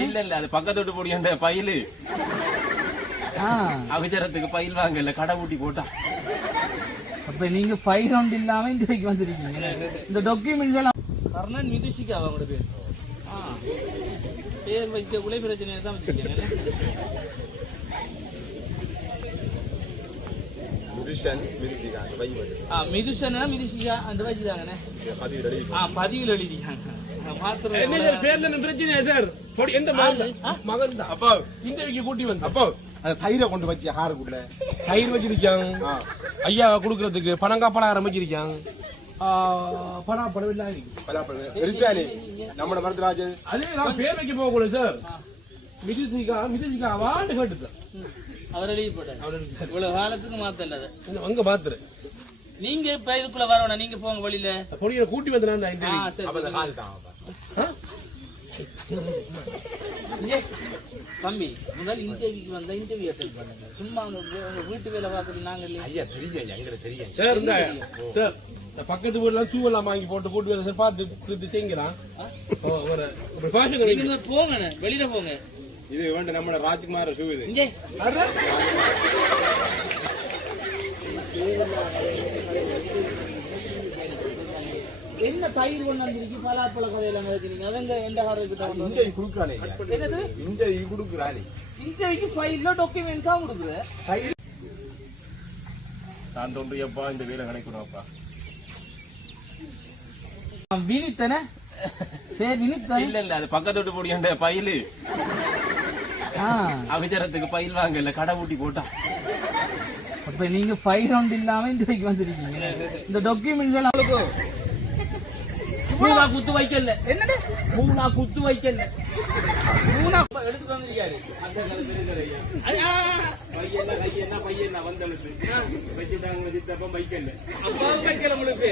இல்ல இல்ல அது பக்கத்து விட்டு போடி அந்த பயிலு. ஆ. அபிச்சரத்துக்கு பயில் வாங்கல கடை ஊட்டி போட்டா. அப்ப நீங்க ஃபைவ் ரவுண்ட் இல்லாம இந்த வரைக்கும் வந்திருக்கீங்க. இந்த டாக்குமெண்ட்ஸ் எல்லாம் கர்ணன் மிதுஷிகா அவங்களோட பேர் ஆ. பேர் வைக்கக்குள்ளே பிரச்சனை தான் வச்சிருக்கேன் முதிஷன் மிதுஷிகா அந்த வச்சுதாங்கண்ணே பதிவில் எழுதிக்காங்க என்ன சார் பேர்ல என்ன பிரச்சனையா சார்? எந்த மகன் மகன் தான் அப்போ. இன்டர்வியூக்கு கூட்டி வந்து அப்போ அந்த தயிரை கொண்டு வச்சு ஹாருக்குள்ள கயிறு வச்சிருக்காங்க ஆ. ஐயா கொடுக்கறதுக்கு படம் இல்லை பலாப்பழம் பெருசாலி நம்ம மரத்துராஜ் அதே நான் பேர் வைக்க போக கூட சார் மிதிசிகா மிதிசிகா அவாண்டு அவர் எழுதி போட்டார். இவ்வளவு காலத்துக்கு மாத்தல அதை. அங்க பாத்துரு. நீங்க இப்ப இதுக்குள்ள வரணும் நீங்க போங்க வழியில. பொடியை கூட்டி வந்து நான் தம்பி முதல் இன்டர்வியூக்கு வந்தா இன்டர்வியூ அட்டன் பண்ணுங்க. சும்மா உங்க வீட்டு வேலை பார்த்துட்டு நாங்க இல்லையா. ஐயா தெரியும் எங்களை தெரியும் சார் இந்த சார் இந்த பக்கத்து வீட்டுல ஷூ எல்லாம் வாங்கி போட்டு கூட்டி வந்து சார் பார்த்து திருப்பி செய்யலாம். ஒரு போங்க வெளியில போங்க. இது வேண்டு நம்ம ராஜ்குமார் ஷூ இது. என்ன தயிர் கொண்டாந்துருக்கு பலாப்பழ கதையெல்லாம் நடக்குறீங்க அதங்க எந்த கொண்டு வந்து? இங்க குடுக்குறானே. என்னது? இந்த குடுக்குறானே. இன்டர்வியூக்கு ஃபைல்ல டாக்குமெண்ட்ஸா கொடுக்குற? தான் தோன்றியப்பா இந்த வேலை கிடைக்கணும்ப்பா வினித்தன? பேர் வினித்தன. இல்ல இல்ல அது பக்கத்து விட்டு போடி அந்த பயிலு. ஆ. அபிச்சரத்துக்கு பயில் வாங்கல கடை ஊட்டி போட்டா. அப்ப நீங்க ஃபைவ் ரவுண்ட் இல்லாம இந்த வரைக்கும் வந்திருக்கீங்க இந்த டாக்குமெண்ட்ஸ் எல்லாம் மூணா குத்து வைக்கல என்னது? மூணா குத்து வைக்கல மூணா எடுத்து வந்திருக்காரு. ஐயா, பையன் கையென்ன பையன் வந்தழுத்து. வச்சுட்டாங்க வச்சுட்டப்ப பைக்கல்ல அப்பா வைக்கல உங்களுக்கு